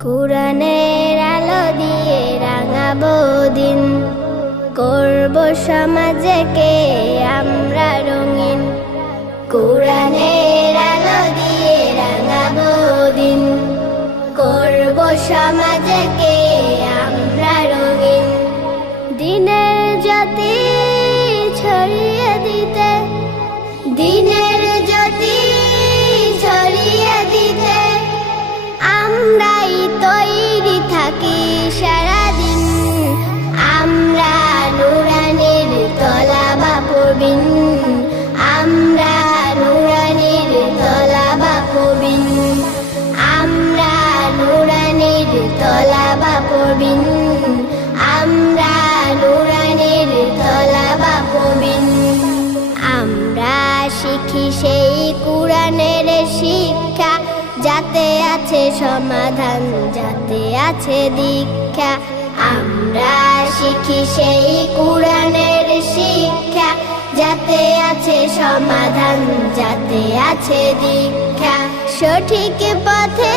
কুরআনের আলো দিয়ে রাঙাবো দিন, করব সমাজকে আমরা রঙিন। কুরআনের আলো দিয়ে রাঙাবো দিন, করব সমাজকে আমরা রঙিন। দিনের জ্যোতি ছড়িয়ে দিতে, দিনের জ্যোতি ছড়িয়ে দিতে আমরাই তৈরি থাকি সারাদিন। আমরা নুরানির তলাবা পড়বিন, আমরা নুরানির তলাবা পড়বিন, আমরা নুরানির তলাবা পড়বিন, আমরা নুরানির তলাবা পড়বিন। আমরা শিখি সেই কুরআনের শিক্ষা, যাতে আছে সমাধান, যাতে আছে দীক্ষা। আমরা শিখি সেই কুরআনের শিক্ষা, যাতে আছে সমাধান, যাতে আছে দীক্ষা। সঠিক পথে